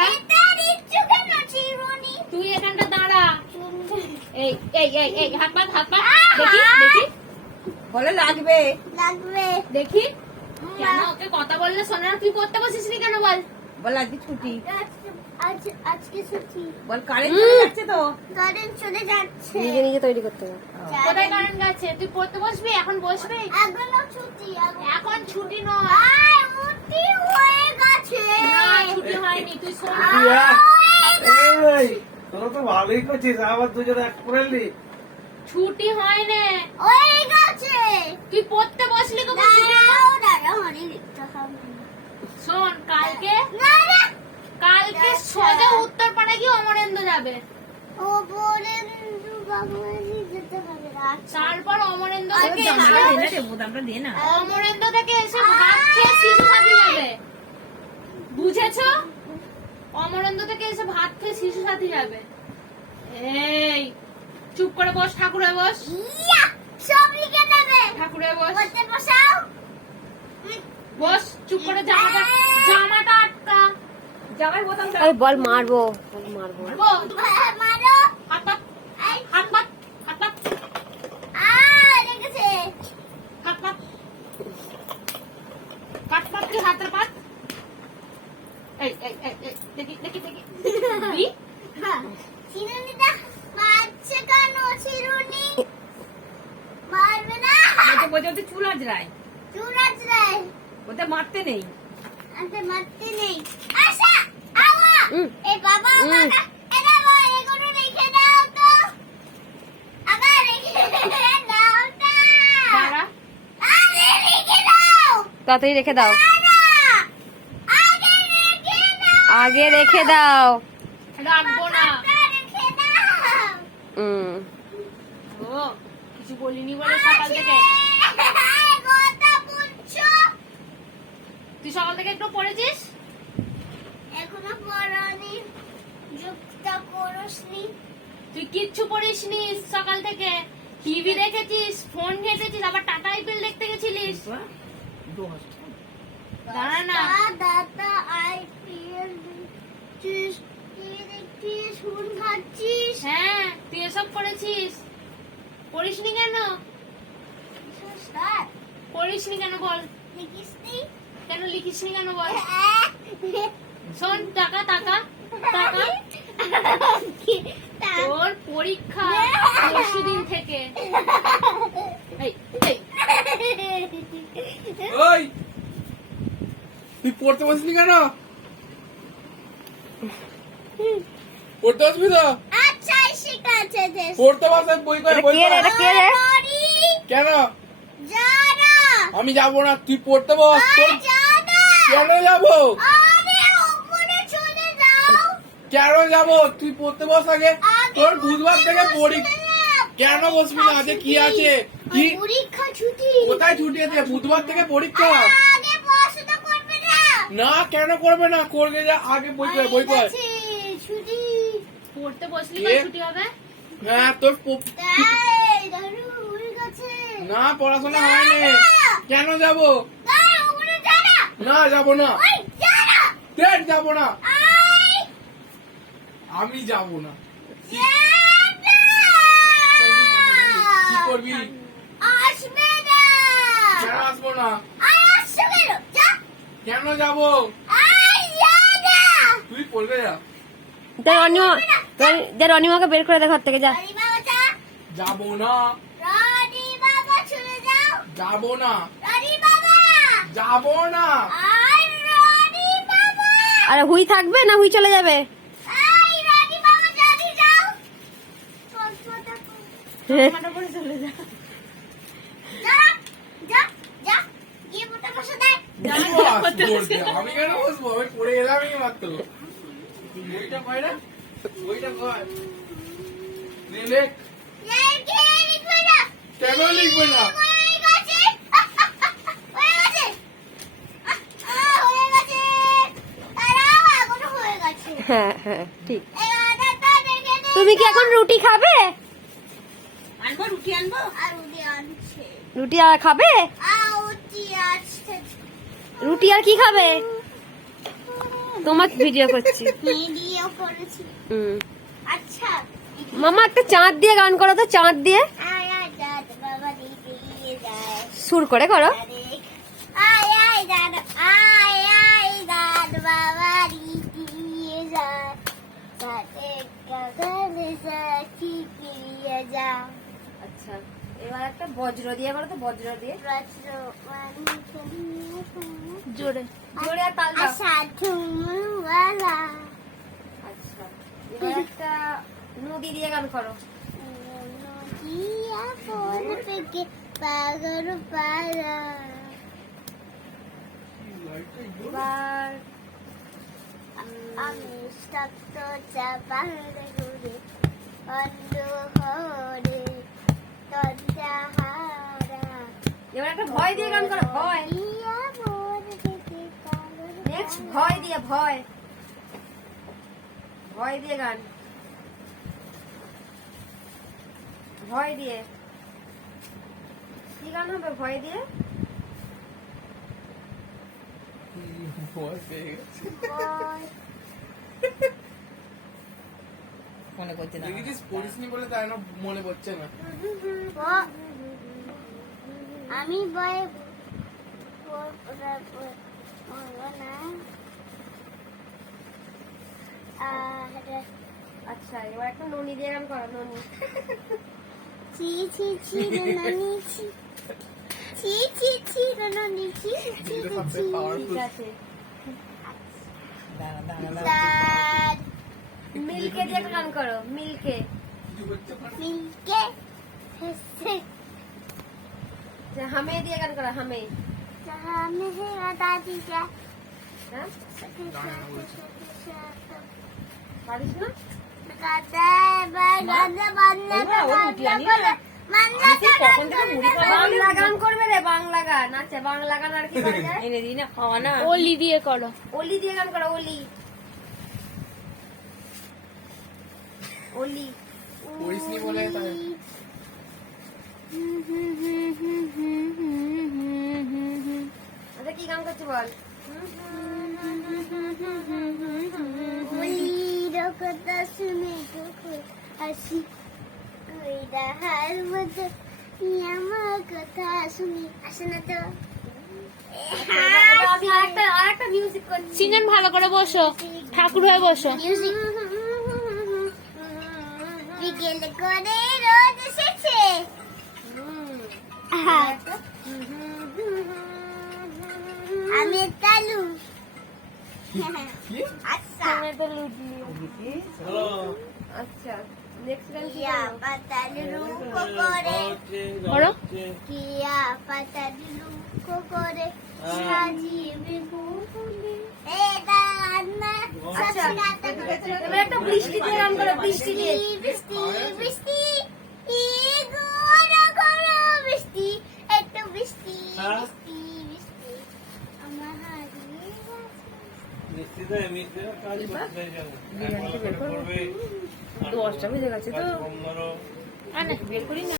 দাঁড়া, তুই এখানটা দাঁড়া। এই এই এই এই হাত পা দেখি দেখি বলে লাগবে দেখি। কেন ওকে কথা বললে শোনে না? তুই পড়তে বসিস নি কেন বল? বল আজকে ছুটি। আজকে ছুটি। বল কারেন্ট চলে যাচ্ছে তো। কারেন্ট চলে যাচ্ছে। নিজে নিজে তৈরি করতে হবে। কোথায় কারেন্ট গেছে? তুই পড়তে বসবি? এখন বসবি? এখনো ছুটি। এখন ছুটি নয়। ছুটি হয়ে গেছে। না, ছুটি হয়নি। তুই শোন। এই তোরা তো ভালোই করছিস, আবার দুজনে এক করে নি। ছুটি হয়নি। হয়ে গেছে। তুই পড়তে বসলি কখন? ছুটি হলো? দাঁড়াও, অনেক লিখতে হবে। শোন, কালকে না, সোজা উত্তর পাড়া গিয়ে অমরেন্দ্র যাবে। ও বলেন বাবুজি যেতে হবে না। তারপর অমরেন্দ্র থেকে জামাটা দে না রে, বোতামটা দে না। অমরেন্দ্র থেকে এসে ভাত খেয়ে শিশু সাথী যাবে। বুঝেছো? অমরেন্দ্র থেকে এসে ভাত খেয়ে শিশু সাথী যাবে। এই চুপ করে বস, ঠাকুরে বস, ইয়া, সব লিখে নেবে। ঠাকুরে বস, বলতে বসাও। বস চুপ করে। জামাটা আটকা। জামাই বোতামটা আরে বল মারবো, মারবো। মারো। হাত পাত, এই, হাত পাত, হাত পাত, লেগেছে। হাত পাত, হাত পাত কি হাতের পাত? এই এই এই এই, দেখি দেখি দেখি দি। চিরুনিটা মারছে কেন? চিরুনি মারবে না। বলতে বলতে চুল আজরায়, চুল আঁচড়ে। ওতে মারতে নেই। আচ্ছা, মারতে নেই। আশা, আওয়া। হুম। এই বাবা, কাকা, এরা এগুলো রেখে দাও তো। আবার রেখে দাও না। দাঁড়া। আরে রেখে দাও। তাড়াতাড়ি রেখে দাও, না, আগে রেখে দাও। আগে রেখে দাও। রাখবো না। রেখে দাও। ও কিছু বলিনি বলে সকাল থেকে। কথা বলছো? তুই সকাল থেকে একটু পড়েছিস? এখনো পড়ানি, যুক্ত করসনি। তুই কিচ্ছু পড়িসনি সকাল থেকে। টিভি দেখেছিস, ফোন ঘেটেছিস, আবার টাটা আইপিএল দেখতে গেছিলিস। দাঁড়া না। দাদা আইপিএল দেখছিস, টিভি দেখছিস, ফোন খাচ্ছিস। হ্যাঁ, তুই এসব করেছিস। পড়িসনি কেন? স্যার, পড়িসনি কেন বল? দেখিসনি? কেন লিখিসনি কেন বল? শোন, টাকা টাকা টাকা। তোর পরীক্ষা পরশুদিন থেকে। এই এই ওই তুই পড়তে বসবি কেন? পড়তে বসবি তো? আচ্ছা, ঠিক আছে। পড়তে বসে বই করে এটা বই কে রে, করে। এটা কে রে? কেন? যারা আমি যাবো না, তুই পড়তে বস। তোর যারা কেন যাবো? আরে উপরে চলে যাও। কেন যাবো? তুই পড়তে বস আগে। তোর বুধবার থেকে পরীক্ষা। কেন বসবি না? আজকে কি আছে? কি পরীক্ষা ছুটি। কোথায় ছুটি আছে? বুধবার থেকে পরীক্ষা। আগে পড়াশোনা করবে না। না, কেন করবে না? করবে যা, আগে বই কর, বই কর। আছে, ছুটি। পড়তে বসলি এ? কবে ছুটি হবে? হ্যাঁ, তোর তাই দারু হয়ে গেছে। না, পড়াশোনা হয়নি। কেন যাবো? তাই উপরে যারা। না, যাবো না। ওই যারা। দেখ, যাবো না। আই আমি যাবো না। যারা। কি করবি? আসবে না। কেন আসবো না? আই আসবে না। যা। কেন যাবো? আই যারা। তুই পড়বে যা। রনিমাকে বের করে দে ঘর থেকে, যা। রানী বাবা যা। যাবো না, রানী বাবা চলে যাও। যাবো না, রানী বাবা। যাবো না। আর রানী বাবা। আরে হুই থাকবে না হুই চলে যাবে? আই রানী বাবা যদি যাও। কথা কর। আমাদের পরে চলে যা। যা যা যা। গিয়ে মোটা বসে দেখ। তুই বস, পড়তে। আমি কেন বসবো? আমি পড়ে এলামই মাত্র। তুই বইটা কয় না? বইটা কয়? নে, লেখ। এই কে লিখবে না? কেন লিখবে না? হয়ে গেছে। হয়ে গেছে। হয়ে গেছে। তারাও এখনো হয়ে গেছে। হ্যাঁ হ্যাঁ ঠিক। এগারোটা দেখে নে। তুমি কি এখন রুটি খাবে? আনবো, রুটি আনবো। আর উনি আনছে। রুটি আর খাবে? আউটি আসছে। রুটি আর কি খাবে? তোমার ভিডিও করছি। ভিডিও করেছি। হুম। আচ্ছা মামা একটা চাঁদ দিয়ে গান করো তো, চাঁদ দিয়ে আয় আয় দাদ বাবা দিয়ে যায় সুর করে করো। আয় আয় দাদ বাবা দিয়ে যায় সাথে কাগজে সাথী দিয়ে যা আচ্ছা, এবার একটা বজ্র দিয়ে করো তো, বজ্র দিয়ে রত্ন জোরে জোরে আর তাল দাও। সাধুওয়ালা আচ্ছা, এবার একটা নদী দিয়ে গান করো। নদিয়া ফোন পেকে পাগল পালা এবার আমি সত্য চাপাড়ে ঘুরে অন্ধ হরে তঞ্জাহারা এবার একটা ভয় দিয়ে গান করো, ভয়। নদিয়া ফোন পেকে পাগল নেক্সট ভয় দিয়ে, ভয়, ভয় দিয়ে গান, ভয় দিয়ে কি গান হবে? ভয় দিয়ে ভয় পেয়ে গেছে। ভয় মনে করছে না দেখেছিস পড়িসনি বলে তাই না মনে পড়ছে না। আমি ভয়ে না আর আচ্ছা, এবার একটা ননি দিয়ে গান করো, ননি। ছি ছি ছি ননি ছি ছি ছি ছি ননি ছি ছি এটা ছি সবচেয়ে ঠিক powerful। আছে। দাঁড়া দাঁড়া দাঁড়া দাদ মিল্কে দিয়ে গান করো, মিল্কে। কিছু করতে পারে? মিলকে হেসে যে হামে দিয়ে গান করো, হামে। সামনে হে দাদি যা হ্যাঁ, গান বলছে। পারিস না? গাদা বাগদা বান্না ওরা রুটি আনি না। মান্না আমি সেই কখন থেকে মুড়ি খাওয়া বাংলা গান করবে রে, বাংলা গান। আচ্ছা, বাংলা গান আর কি করা যায়? এনে দিই না খাওয়া না ওলি দিয়ে করো। অলি দিয়ে গান করো, অলি, অলি। পড়িসনি বলে তাই। আচ্ছা, কি গান করছে বল? ওলির কথা শুনে যখন হাসি ওই ডাহার মতো আমার কথা শুনি আসে না তো এবার আমি আরেকটা মিউজিক করছি। সিজন ভালো করে বসো, ঠাকুর হয়ে বসো। মিউজিক বিকেল করে রোদ এসেছে আমি তালু কি? আচ্ছা আচ্ছা, নেক্সট গান কি কিয়া করো? পাতাল রুকো করে করো। কিয়া পাতাল রুকো করে সাজিয়ে বিপুলে এটা রান্না আচ্ছা, সসনাটা করে এবার একটা বৃষ্টি দিয়ে গান করো, বৃষ্টি দিয়ে। বৃষ্টি বৃষ্টি ই গোরা গোরা বৃষ্টি একটু বৃষ্টি বৃষ্টি বৃষ্টি আমার হারিয়ে গেছে 10টা বেজে গেছে তো আনে বের করি না।